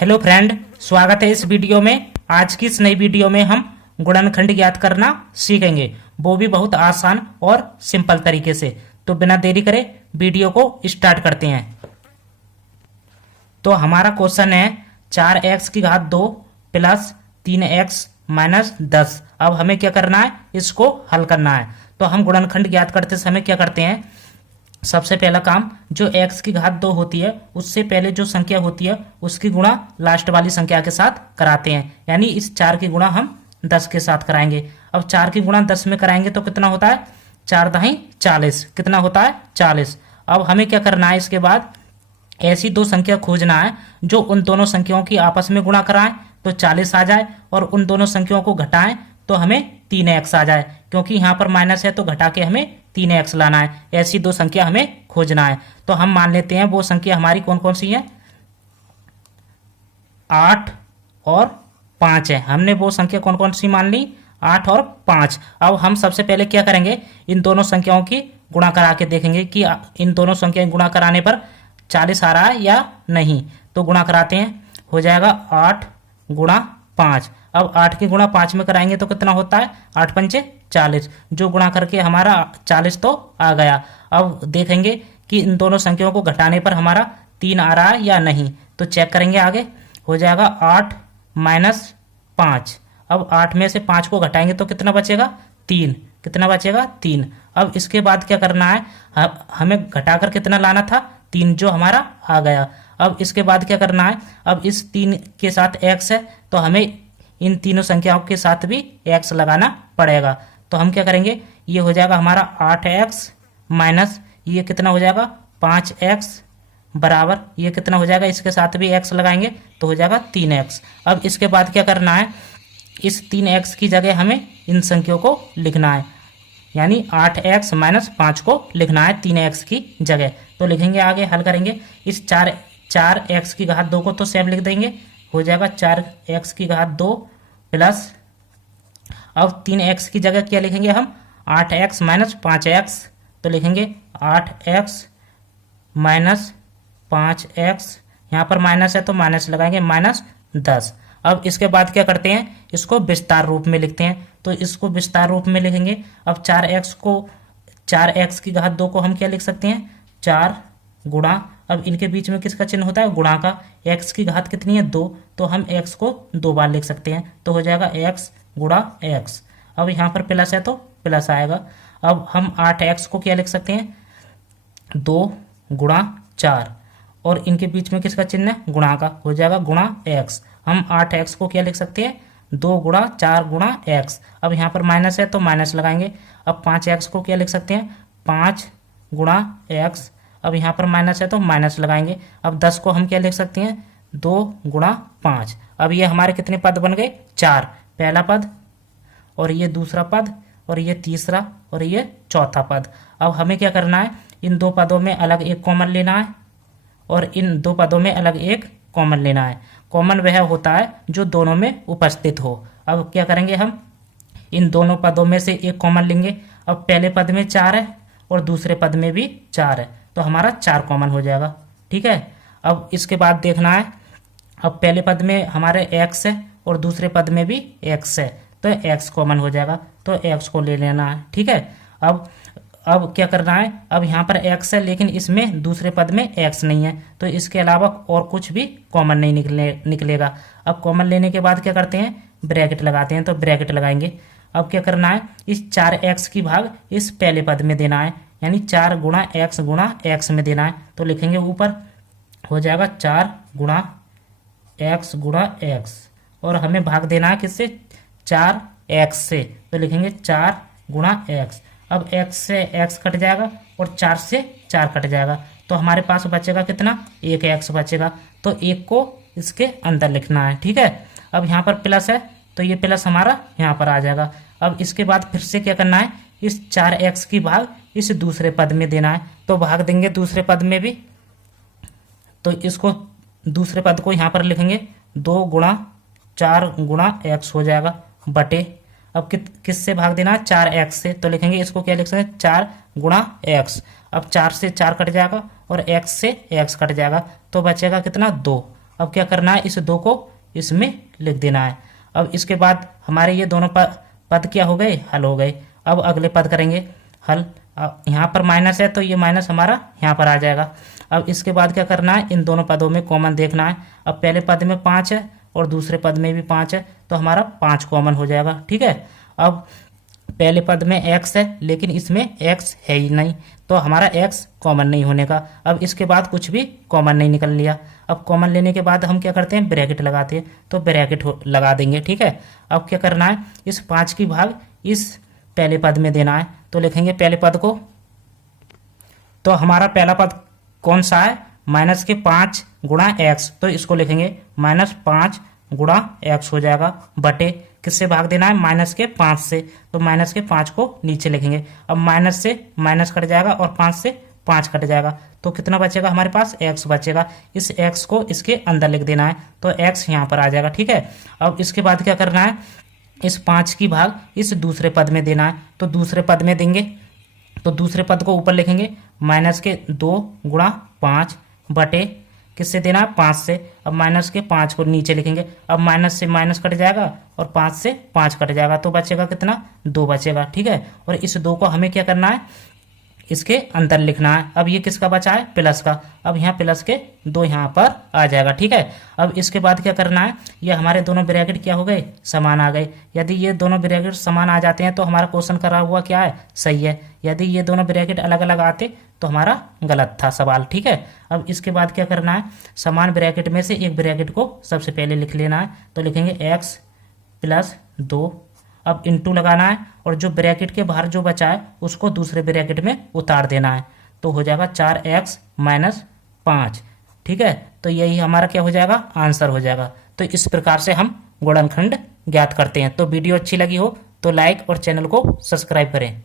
Hello friend, स्वागत है इस वीडियो में। आज की इस नई वीडियो में हम गुणनखंड ज्ञात करना सीखेंगे, वो भी बहुत आसान और सिंपल तरीके से। तो बिना देरी करे वीडियो को स्टार्ट करते हैं। तो हमारा क्वेश्चन है 4x की घात 2 प्लस 3x माइनस 10। अब हमें क्या करना है, इसको हल करना है। तो हम गुणनखंड ज्ञात करते समय क्या करते हैं, सबसे पहला काम जो x की घात 2 होती है उससे पहले जो संख्या होती है उसकी गुणा लास्ट वाली संख्या के साथ कराते हैं। यानी इस 4 की गुणा हम 10 के साथ कराएंगे। अब 4 की गुणा 10 में कराएंगे तो कितना होता है, 4 दही 40। कितना होता है, 40। अब हमें क्या करना है, इसके बाद ऐसी दो संख्या खोजना है जो उन दोनों संख्याओं की आपस में गुणा कराएं तो 40 आ जाए, और उन दोनों संख्याओं को घटाएं तो हमें 3x आ जाए। क्योंकि यहाँ पर माइनस है तो घटा के हमें 3x लाना है। ऐसी दो संख्या हमें खोजना है। तो हम मान लेते हैं वो संख्या हमारी कौन कौन सी है, 8 और 5 है। हमने वो संख्या कौन कौन सी मान ली, 8 और 5। अब हम सबसे पहले क्या करेंगे, इन दोनों संख्याओं की गुणा करा के देखेंगे कि इन दोनों संख्याएं गुणा कराने पर 40 आ रहा है या नहीं। तो गुणा कराते हैं, हो जाएगा 8 गुणा 5। अब 8 की गुणा 5 में कराएंगे तो कितना होता है, 8 पंचे 40। जो गुणा करके हमारा 40 तो आ गया। अब देखेंगे कि इन दोनों संख्याओं को घटाने पर हमारा 3 आ रहा है या नहीं। तो चेक करेंगे आगे, हो जाएगा 8 माइनस 5। अब 8 में से 5 को घटाएंगे तो कितना बचेगा, 3। कितना बचेगा, 3। अब इसके बाद क्या करना है, हमें घटाकर कितना लाना था, 3, जो हमारा आ गया। अब इसके बाद क्या करना है, अब इस 3 के साथ x है तो हमें इन तीनों संख्याओं के साथ भी x लगाना पड़ेगा। तो हम क्या करेंगे, ये हो जाएगा हमारा 8x माइनस ये कितना हो जाएगा 5x बराबर ये कितना हो जाएगा, इसके साथ भी x लगाएंगे तो हो जाएगा 3x। अब इसके बाद क्या करना है, इस 3x की जगह हमें इन संख्याओं को लिखना है। यानी 8x माइनस 5 को लिखना है 3x की जगह। तो लिखेंगे, आगे हल करेंगे। इस 4x की घात 2 को तो सेम लिख देंगे, हो जाएगा 4x की घात 2 प्लस, अब 3x की जगह क्या लिखेंगे हम, 8x माइनस 5x। तो लिखेंगे 8x माइनस 5x, यहाँ पर माइनस है तो माइनस लगाएंगे, माइनस 10। अब इसके बाद क्या करते हैं, इसको विस्तार रूप में लिखते हैं। तो इसको विस्तार रूप में लिखेंगे। अब 4x की घात 2 को हम क्या लिख सकते हैं, 4 गुणा, अब इनके बीच में किसका चिन्ह होता है, गुणा का। x की घात कितनी है, 2, तो हम x को 2 बार लिख सकते हैं। तो हो जाएगा x गुणा x। अब यहाँ पर प्लस है तो प्लस आएगा। अब हम 8x को क्या लिख सकते हैं, 2 गुणा 4, और इनके बीच में किसका चिन्ह है, गुणा का, हो जाएगा गुणा x। हम 8x को क्या लिख सकते हैं, 2 गुणा 4 गुणा x। अब यहाँ पर माइनस है तो माइनस लगाएंगे। अब 5x को क्या लिख सकते हैं, 5 गुणा x। अब यहाँ पर माइनस है तो माइनस लगाएंगे। अब 10 को हम क्या लिख सकते हैं, 2 गुणा 5। अब ये हमारे कितने पद बन गए, 4। पहला पद और ये दूसरा पद और ये तीसरा और ये चौथा पद। अब हमें क्या करना है, इन दो पदों में अलग एक कॉमन लेना है और इन दो पदों में अलग एक कॉमन लेना है। कॉमन वह होता है जो दोनों में उपस्थित हो। अब क्या करेंगे, हम इन दोनों पदों में से एक कॉमन लेंगे। अब पहले पद में 4 है और दूसरे पद में भी 4 है, तो हमारा 4 कॉमन हो जाएगा। ठीक है। अब इसके बाद देखना है, अब पहले पद में हमारे x है और दूसरे पद में भी x है, तो x कॉमन हो जाएगा, तो x को ले लेना है। ठीक है। अब क्या करना है, अब यहाँ पर x है लेकिन इसमें दूसरे पद में x नहीं है, तो इसके अलावा और कुछ भी कॉमन नहीं निकलेगा। अब कॉमन लेने के बाद क्या करते हैं, ब्रैकेट लगाते हैं। तो ब्रैकेट लगाएंगे। अब क्या करना है, इस 4x की भाग इस पहले पद में देना है, यानी 4 गुणा x में देना है। तो लिखेंगे ऊपर, हो जाएगा 4 गुणा x, और हमें भाग देना है किससे, 4x से। तो लिखेंगे 4 गुणा x। अब x से x कट जाएगा और 4 से 4 कट जाएगा, तो हमारे पास बचेगा कितना, 1x बचेगा। तो 1 को इसके अंदर लिखना है। ठीक है। अब यहाँ पर प्लस है तो ये प्लस हमारा यहाँ पर आ जाएगा। अब इसके बाद फिर से क्या करना है, इस 4x की भाग इस दूसरे पद में देना है। तो भाग देंगे दूसरे पद में भी, तो इसको दूसरे पद को यहाँ पर लिखेंगे 2 गुणा 4 गुणा x हो जाएगा बटे, अब किससे भाग देना है, 4x से। तो लिखेंगे इसको क्या लिख सकते हैं, 4 गुणा x। अब 4 से 4 कट जाएगा और x से x कट जाएगा, तो बचेगा कितना, 2। अब क्या करना है, इस 2 को इसमें लिख देना है। अब इसके बाद हमारे ये दोनों पद क्या हो गए, हल हो गए। अब अगले पद करेंगे हल। यहाँ पर माइनस है तो ये माइनस हमारा यहाँ पर आ जाएगा। अब इसके बाद क्या करना है, इन दोनों पदों में कॉमन देखना है। अब पहले पद में 5 है और दूसरे पद में भी 5 है, तो हमारा 5 कॉमन हो जाएगा। ठीक है, अब पहले पद में x है लेकिन इसमें x है ही नहीं, तो हमारा x कॉमन नहीं होने का। अब इसके बाद कुछ भी कॉमन नहीं निकल लिया। अब कॉमन लेने के बाद हम क्या करते हैं, ब्रैकेट लगाते हैं, तो ब्रैकेट लगा देंगे। ठीक है, अब क्या करना है, इस 5 की भाग इस पहले पद में देना है, तो लिखेंगे पहले पद को। तो हमारा पहला पद कौन सा है, माइनस के 5 गुणा एक्स, तो इसको लिखेंगे -5 गुणा एक्स हो जाएगा, बटे किससे भाग देना है, माइनस के 5 से, तो माइनस के 5 को नीचे लिखेंगे। अब माइनस से माइनस कट जाएगा और 5 से 5 कट जाएगा, तो कितना बचेगा हमारे पास, x बचेगा। इस x को इसके अंदर लिख देना है, तो x यहाँ पर आ जाएगा। ठीक है, अब इसके बाद क्या करना है, इस 5 की भाग इस दूसरे पद में देना है, तो दूसरे पद में देंगे, तो दूसरे पद को ऊपर लिखेंगे माइनस के 2 गुणा 5 बटे किससे देना है, 5 से। अब माइनस के 5 को नीचे लिखेंगे। अब माइनस से माइनस कट जाएगा और 5 से 5 कट जाएगा, तो बचेगा कितना, 2 बचेगा। ठीक है, और इस 2 को हमें क्या करना है, इसके अंदर लिखना है। अब ये किसका बचा है, प्लस का। अब यहाँ प्लस के 2 यहाँ पर आ जाएगा। ठीक है, अब इसके बाद क्या करना है, ये हमारे दोनों ब्रैकेट क्या हो गए, समान आ गए। यदि ये दोनों ब्रैकेट समान आ जाते हैं तो हमारा क्वेश्चन करा हुआ क्या है, सही है। यदि ये दोनों ब्रैकेट अलग अलग आते तो हमारा गलत था सवाल। ठीक है, अब इसके बाद क्या करना है, समान ब्रैकेट में से एक ब्रैकेट को सबसे पहले लिख लेना है, तो लिखेंगे x + 2। अब इंटू लगाना है और जो ब्रैकेट के बाहर जो बचा है उसको दूसरे ब्रैकेट में उतार देना है, तो हो जाएगा 4x - 5। ठीक है, तो यही हमारा क्या हो जाएगा, आंसर हो जाएगा। तो इस प्रकार से हम गुणनखंड ज्ञात करते हैं। तो वीडियो अच्छी लगी हो तो लाइक और चैनल को सब्सक्राइब करें।